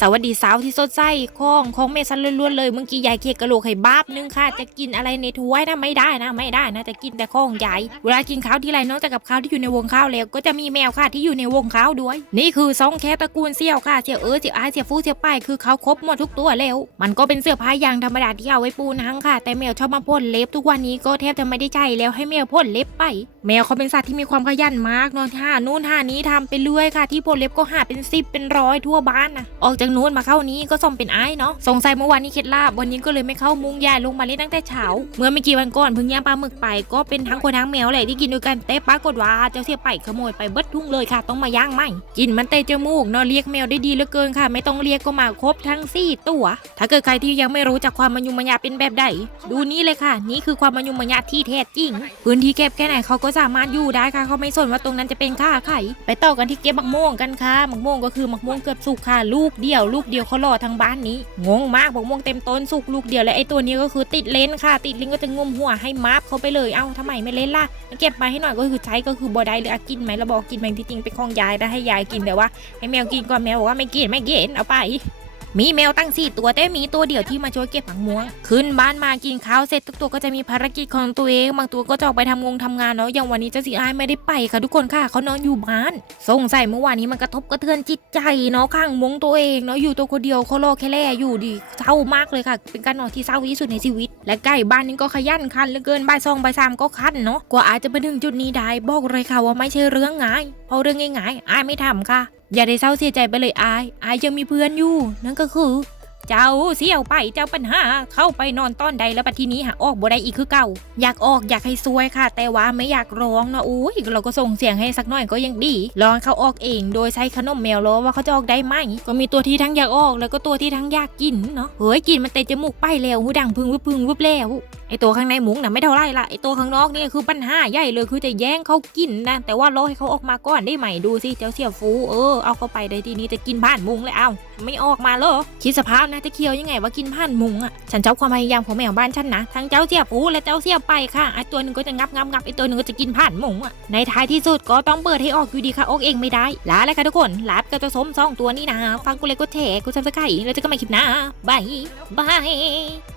สวัสดีสาวที่สดใสของของเมสันล้วนๆเลยเมื่อกี้ยายเค้กกะโหลกให้บ้าบนึงค่ะ จะกินอะไรในถ้วยนะไม่ได้นะ ไม่ได้นะจะกินแต่ของใหญ่เวลากินข้าวที่ไรนอกจากกับข้าวที่อยู่ในวงข้าวแล้ว ก็จะมีแมวค่ะที่อยู่ในวงข้าวด้วย นี่คือซองแค่ตระกูลเสี่ยวค่ะเสี่ยวเออเสี่ยวอายเสี่ยวฟูเสี่ยวป้ายคือเขาครบหมดทุกตัวแล้ว มันก็เป็นเสื้อผ้ายางธรรมดาที่เอาไว้ปูนังค่ะ แต่แมวชอบมาพ่นเล็บทุกวันนี้ก็แทบจะไม่ได้ใช้แล้วให้แมวพ่นเล็บไป แมวเขาเป็นสัตว์ที่มีความขยันมากนอนหานู่นหานี้ทำไปเรื่อยค่ะ ที่พ่นเล็บก็หาเป็นสิบเป็นร้อยทั่วบ้านนะออกจากนู้นมาเข้านี้ก็ส่งเป็นไอ้เนาะสงสัยเมื่อวานนี้เคล็ดลับวันนี้ก็เลยไม่เข้ามุ้งยายลงมาเล่นตั้งแต่เช้าเมื่อไม่กี่วันก่อนเพิ่งย่างปลาหมึกไปก็เป็นทั้งคนทั้งแมวแหละที่กินด้วยกันแต่ปรากฏว่าเจ้าเสียไปขโมยไปเบิดทุ่งเลยค่ะ ต้องมาย่างใหม่กินมันเตะจมูกเนาะเรียกแมวได้ดีเหลือเกินค่ะ ไม่ต้องเรียกก็มาครบทั้งสี่ตัว ถ้าเกิดใครที่ยังไม่รู้จักความมายุมมายาเป็นแบบใดดูนี่เลยค่ะ นี่คือความมายุมมายาที่แท้จริง พื้นที่แคบแค่ไหนเขาก็สามารถอยู่ได้ค่ะเขาไม่สนว่าตรงนั้นจะเป็นค่าไข่ไปต่อกันที่เก็บมะม่วงกันค่ะมะม่วงก็คือมะม่วงเกือบสุกค่ะลูกเดียวยวลูกเดียวเขารอทั้งบ้านนี้ งงมากบอกม่วงเต็มต้นสุกลูกเดียวและไอตัวนี้ก็คือติดเลนค่ะ ติดเลนก็จะงุมหัวให้มาร์ฟเขาไปเลยเอ้าทำไมไม่เล่นล่ะเก็บมาให้หน่อยก็คือใช้ก็คือบอได้หรืออกินไหมเราบอกกินไหมที่จริงเป็นของยายแต่ให้ยายกินแต่ว่าให้แมวกินก่อนแมวบอกว่าไม่กินไม่กินเอาไป มีแมวตั้งสี่ตัวแต่มีตัวเดียวที่มาช่วยเก็บผักม่วง ขึ้นบ้านมากินข้าวเสร็จทุกตัวก็จะมีภารกิจของตัวเองบางตัวก็จะออกไปทำงงทำงานเนาะอย่างวันนี้เจ้าสีอายไม่ได้ไปค่ะทุกคนค่ะเขานอนอยู่บ้านสงสัยเมื่อวานนี้มันกระทบกระเทือนจิตใจเนาะข้างมงตัวเองเนาะอยู่ตัวคนเดียวเขารอแค่แล่อยู่ดีเศร้ามากเลยค่ะ เป็นการนอนที่เศร้าที่สุดในชีวิต และใกล้บ้านนี้ก็ขยันคันเหลือเกินบ่ายสองบ่ายสามก็คันเนาะกว่าอาจจะไปถึงจุดนี้ได้บอกเลยค่ะว่าไม่ใช่เรื่องง่ายเพราะเรื่องง่ายๆอายไม่ทำค่ะ อย่าได้เศร้าเสียใจไปเลยอาย อายยังมีเพื่อนอยู่ นั่นก็คือ เจ้าเสี่ยวไปเจ้าปัญหา เข้าไปนอนต้อนใดแล้วปัทีนี้หาออกบ่ได้อีกคือเก่า อยากออกอยากให้ซวยค่ะ แต่ว่าไม่อยากร้องนะอุ้ยเราก็ส่งเสียงให้สักหน่อยก็ยังดีลองเขาออกเอง โดยใช้ขนมแมวล้อว่าเขาจะออกได้ไหมก็มีตัวที่ทั้งอยากออก แล้วก็ตัวที่ทั้งอยากกินเนาะเฮ้ยกินมันเตะจมูกไปแล้วหูดังพึงวึบพึงวึบแล้วไอตัวข้างในหมุงน่ะไม่เท่าไรละไอตัวข้างนอกนี่คือปัญหาใหญ่เลยคือจะแย่งเขากินนะแต่ว่ารอให้เขาออกมาก่อนได้ไหมดูสิเจ้าเสี่ยวฟู เออเอาเข้าไปได้ทีนี้จะกินผ่านมุงแล้วเอาไม่ออกมาเหรอคิดสภาพนะจะเคี้ยวยังไงว่ากินผ่านมุงอะฉันเจ้าความพยายามของแมวบ้านฉันนะทั้งเจ้าเสียบอูและเจ้าเสียบไปค่ะไอตัวหนึ่งก็จะงับงับงับไอตัวหนึ่งก็จะกินผ่านมุงอะในท้ายที่สุดก็ต้องเปิดให้ออกอยู่ดีค่ะออกเองไม่ได้ลาแล้วค่ะทุกคนลาบก็จะสมสองตัวนี้นะฟังกูเลยก็แฉกูซับสไครต์แล้วเจะก็มาคลิปหน้าบายบาย